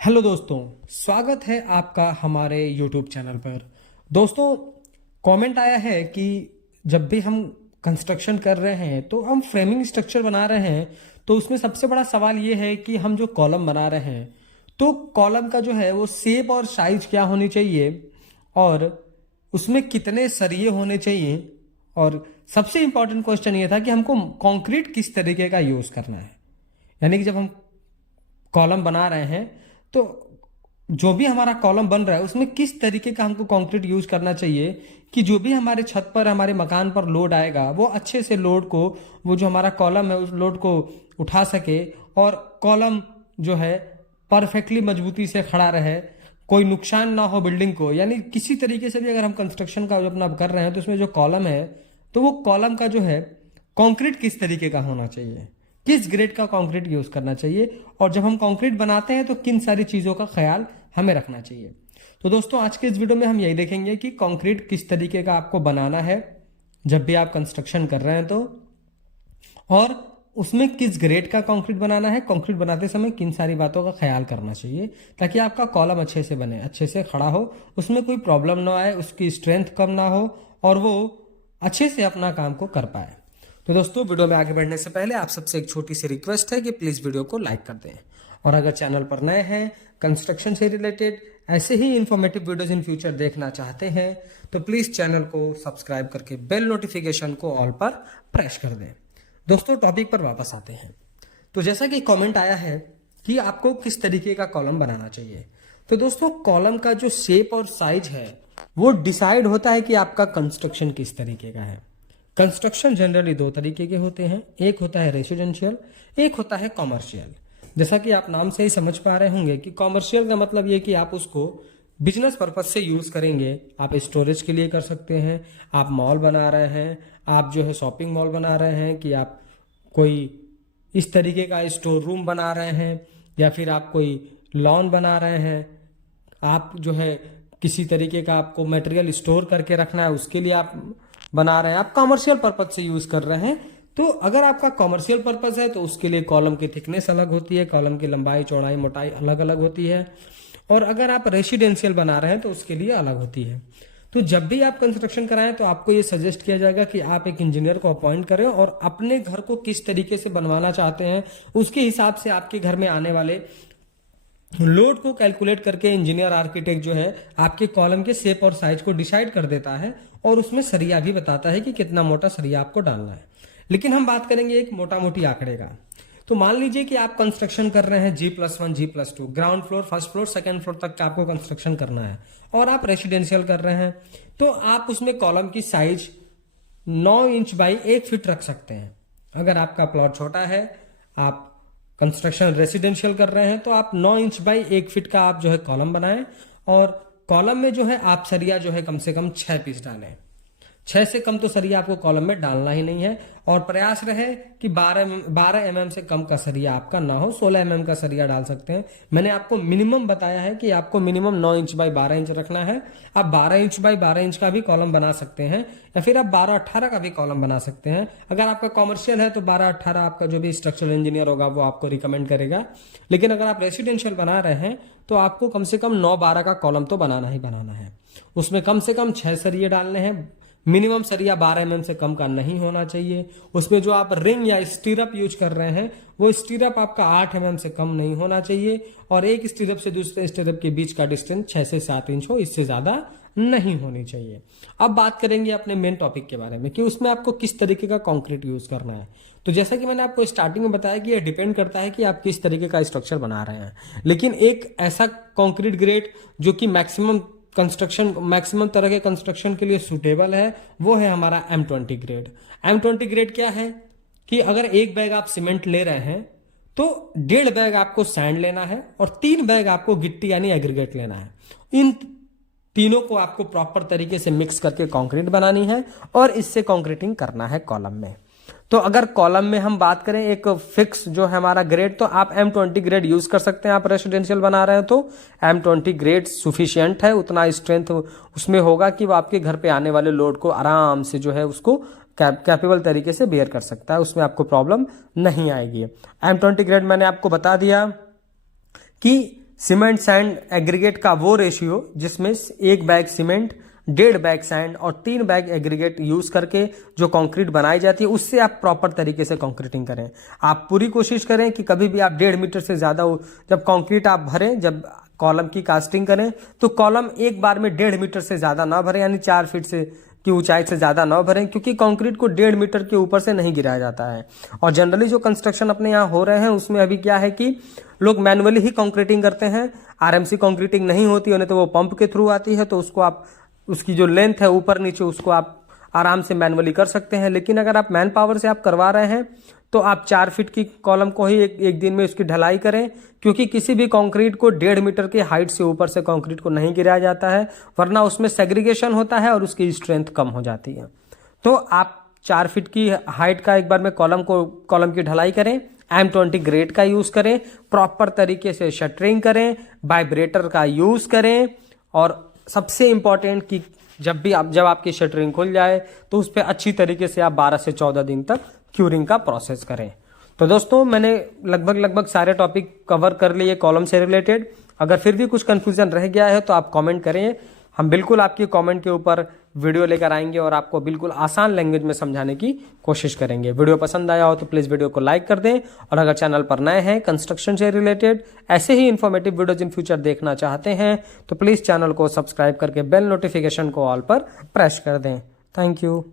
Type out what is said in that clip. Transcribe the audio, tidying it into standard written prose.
Hello दोस्तों, स्वागत है आपका हमारे YouTube चैनल पर। दोस्तों, कमेंट आया है कि जब भी हम कंस्ट्रक्शन कर रहे हैं तो हम फ्रेमिंग स्ट्रक्चर बना रहे हैं, तो उसमें सबसे बड़ा सवाल ये है कि हम जो कॉलम बना रहे हैं तो कॉलम का जो है वो शेप और साइज क्या होनी चाहिए और उसमें कितने सरिये होने चाहिए। और सबसे इंपॉर्टेंट क्वेश्चन ये था कि हमको कंक्रीट किस तरीके का यूज़ करना है। यानी कि जब हम कॉलम बना रहे हैं तो जो भी हमारा कॉलम बन रहा है उसमें किस तरीके का हमको कंक्रीट यूज करना चाहिए कि जो भी हमारे छत पर हमारे मकान पर लोड आएगा वो अच्छे से लोड को, वो जो हमारा कॉलम है उस लोड को उठा सके और कॉलम जो है परफेक्टली मजबूती से खड़ा रहे, कोई नुकसान ना हो बिल्डिंग को। यानी किसी तरीके से भी अगर हम कंस्ट्रक्शन का जो अपना कर रहे हैं तो उसमें जो कॉलम है तो वो कॉलम का जो है कंक्रीट किस तरीके का होना चाहिए, किस ग्रेड का कंक्रीट यूज करना चाहिए, और जब हम कंक्रीट बनाते हैं तो किन सारी चीजों का ख्याल हमें रखना चाहिए। तो दोस्तों, आज के इस वीडियो में हम यही देखेंगे कि कंक्रीट किस तरीके का आपको बनाना है जब भी आप कंस्ट्रक्शन कर रहे हैं तो, और उसमें किस ग्रेड का कंक्रीट बनाना है, कंक्रीट बनाते समय किन सारी बातों का ख्याल करना चाहिए ताकि आपका कॉलम अच्छे से बने, अच्छे से खड़ा हो, उसमें कोई प्रॉब्लम ना आए, उसकी स्ट्रेंथ कम ना हो और वो अच्छे से अपना काम को कर पाए। तो दोस्तों, वीडियो में आगे बढ़ने से पहले आप सबसे एक छोटी सी रिक्वेस्ट है कि प्लीज वीडियो को लाइक कर दें, और अगर चैनल पर नए हैं, कंस्ट्रक्शन से रिलेटेड ऐसे ही इंफॉर्मेटिव वीडियोस इन फ्यूचर देखना चाहते हैं तो प्लीज चैनल को सब्सक्राइब करके बेल नोटिफिकेशन को ऑल पर प्रेस कर दें। दोस्तों, टॉपिक पर वापस आते हैं। तो जैसा कि कमेंट आया है कि आपको किस तरीके का कॉलम बनाना चाहिए, तो दोस्तों कॉलम का जो शेप और साइज है वो डिसाइड होता है कि आपका कंस्ट्रक्शन किस तरीके का है। कंस्ट्रक्शन जनरली दो तरीके के होते हैं, एक होता है रेसिडेंशियल, एक होता है कॉमर्शियल। जैसा कि आप नाम से ही समझ पा रहे होंगे कि कॉमर्शियल का मतलब ये कि आप उसको बिजनेस पर्पज से यूज करेंगे। आप स्टोरेज के लिए कर सकते हैं, आप मॉल बना रहे हैं, आप जो है शॉपिंग मॉल बना रहे हैं, कि आप कोई इस तरीके का स्टोर रूम बना रहे हैं, या फिर आप कोई लॉन बना रहे हैं, आप जो है किसी तरीके का आपको मटेरियल स्टोर करके रखना है उसके लिए आप बना रहे हैं, आप कॉमर्शियल पर्पज से यूज कर रहे हैं। तो अगर आपका कॉमर्शियल पर्पज है तो उसके लिए कॉलम की थिकनेस अलग होती है, कॉलम की लंबाई चौड़ाई मोटाई अलग अलग होती है, और अगर आप रेसिडेंशियल बना रहे हैं तो उसके लिए अलग होती है। तो जब भी आप कंस्ट्रक्शन कराएं तो आपको ये सजेस्ट किया जाएगा कि आप एक इंजीनियर को अपॉइंट करें और अपने घर को किस तरीके से बनवाना चाहते हैं उसके हिसाब से आपके घर में आने वाले लोड को कैलकुलेट करके इंजीनियर आर्किटेक्ट जो है आपके कॉलम के शेप और साइज को डिसाइड कर देता है, और उसमें सरिया भी बताता है कि कितना मोटा सरिया आपको डालना है। लेकिन हम बात करेंगे एक मोटा मोटी आंकड़े का। तो मान लीजिए कि आप कंस्ट्रक्शन कर रहे हैं G+1 G+2, ground floor, first floor, second floor तक का आपको कंस्ट्रक्शन करना है, और आप रेसिडेंशियल कर रहे हैं, तो आप उसमें कॉलम की साइज 9 इंच बाई 1 फीट रख सकते हैं। अगर आपका प्लॉट छोटा है, आप कंस्ट्रक्शन रेसिडेंशियल कर रहे हैं, तो आप 9 इंच बाई 1 फीट का आप जो है कॉलम बनाएं, और कॉलम में जो है आप सरिया जो है कम से कम 6 पीस डालें। 6 से कम तो सरिया आपको कॉलम में डालना ही नहीं है, और प्रयास रहे कि 12 mm से कम का सरिया आपका ना हो, 16 mm का सरिया डाल सकते हैं। मैंने आपको मिनिमम बताया है कि आपको मिनिमम 9 इंच बाई 12 इंच रखना है। आप 12 इंच बाई 12 इंच का भी कॉलम बना सकते हैं, या फिर आप 12-18 का भी कॉलम बना सकते हैं। अगर आपका कॉमर्शियल है तो 12-18 आपका जो भी स्ट्रक्चरल इंजीनियर होगा वो आपको रिकमेंड करेगा। लेकिन अगर आप रेसिडेंशियल बना रहे हैं तो आपको कम से कम 9-12 का कॉलम तो बनाना ही बनाना है। उसमें कम से कम 6 सरिये डालने हैं, मिनिमम सरिया 12 mm से कम का नहीं होना चाहिए। उसमें जो आप रिंग या स्टीरअप यूज कर रहे हैं वो स्टीरअप आपका 8 mm से कम नहीं होना चाहिए, और एक स्टीरअप से दूसरे स्टीरअप के बीच का डिस्टेंस 6 से 7 इंच हो, इससे ज्यादा नहीं होनी चाहिए। अब बात करेंगे अपने मेन टॉपिक के बारे में कि उसमें आपको किस तरीके का कंक्रीट यूज करना है। तो जैसा कि मैंने आपको स्टार्टिंग में बताया कि यह डिपेंड करता है कि आप किस तरीके का स्ट्रक्चर बना रहे हैं, लेकिन एक ऐसा कंक्रीट ग्रेड जो कि मैक्सिमम तरह के कंस्ट्रक्शन के लिए सूटेबल है वो है हमारा M20 ग्रेड। M20 ग्रेड क्या है कि अगर एक बैग आप सीमेंट ले रहे हैं तो 1.5 बैग आपको सैंड लेना है और 3 बैग आपको गिट्टी यानी एग्रीगेट लेना है। इन तीनों को आपको प्रॉपर तरीके से मिक्स करके कंक्रीट बनानी है और इससे कंक्रीटिंग करना है कॉलम में। तो अगर कॉलम में हम बात करें एक फिक्स जो है हमारा ग्रेड, तो आप M20 ग्रेड यूज कर सकते हैं। आप रेसिडेंशियल बना रहे हैं तो M20 ग्रेड सुफिशियंट है, उतना स्ट्रेंथ उसमें होगा कि वो आपके घर पे आने वाले लोड को आराम से जो है उसको कैपेबल तरीके से बेयर कर सकता है, उसमें आपको प्रॉब्लम नहीं आएगी। M20 ग्रेड मैंने आपको बता दिया कि सीमेंट सैंड एग्रीगेट का वो रेशियो जिसमें 1 बैग सीमेंट, 1.5 बैग सैंड और 3 बैग एग्रीगेट यूज करके जो कंक्रीट बनाई जाती है, उससे आप प्रॉपर तरीके से कंक्रीटिंग करें। आप पूरी कोशिश करें कि कभी भी आप 1.5 मीटर से ज्यादा जब कंक्रीट आप भरें, जब कॉलम की कास्टिंग करें, तो कॉलम एक बार में 1.5 मीटर से ज्यादा ना भरें, यानी 4 फीट से की ऊंचाई से ज्यादा ना भरें, क्योंकि कंक्रीट को 1.5 मीटर के ऊपर से नहीं गिराया जाता है। और जनरली जो कंस्ट्रक्शन अपने यहाँ हो रहे हैं उसमें अभी क्या है कि लोग मैनुअली ही कंक्रीटिंग करते हैं, आरएमसी कंक्रीटिंग नहीं होती, उन्हें तो वो पंप के थ्रू आती है, तो उसको आप उसकी जो लेंथ है ऊपर नीचे उसको आप आराम से मैनुअली कर सकते हैं। लेकिन अगर आप मैन पावर से आप करवा रहे हैं तो आप 4 फीट की कॉलम को ही एक दिन में उसकी ढलाई करें, क्योंकि किसी भी कंक्रीट को 1.5 मीटर की हाइट से ऊपर से कंक्रीट को नहीं गिराया जाता है, वरना उसमें सेग्रीगेशन होता है और उसकी स्ट्रेंथ कम हो जाती है। तो आप 4 फीट की हाइट का एक बार में कॉलम की ढलाई करें, M20 ग्रेड का यूज करें, प्रॉपर तरीके से शटरिंग करें, वाइब्रेटर का यूज करें, और सबसे इंपॉर्टेंट कि जब आपकी शटरिंग खुल जाए तो उस पर अच्छी तरीके से आप 12 से 14 दिन तक क्यूरिंग का प्रोसेस करें। तो दोस्तों, मैंने लगभग सारे टॉपिक कवर कर लिए कॉलम से रिलेटेड। अगर फिर भी कुछ कंफ्यूजन रह गया है तो आप कमेंट करें, हम बिल्कुल आपकी कमेंट के ऊपर वीडियो लेकर आएंगे और आपको बिल्कुल आसान लैंग्वेज में समझाने की कोशिश करेंगे। वीडियो पसंद आया हो तो प्लीज़ वीडियो को लाइक कर दें, और अगर चैनल पर नए हैं, कंस्ट्रक्शन से रिलेटेड ऐसे ही इन्फॉर्मेटिव वीडियोज इन फ्यूचर देखना चाहते हैं तो प्लीज़ चैनल को सब्सक्राइब करके बेल नोटिफिकेशन को ऑल पर प्रेस कर दें। Thank you.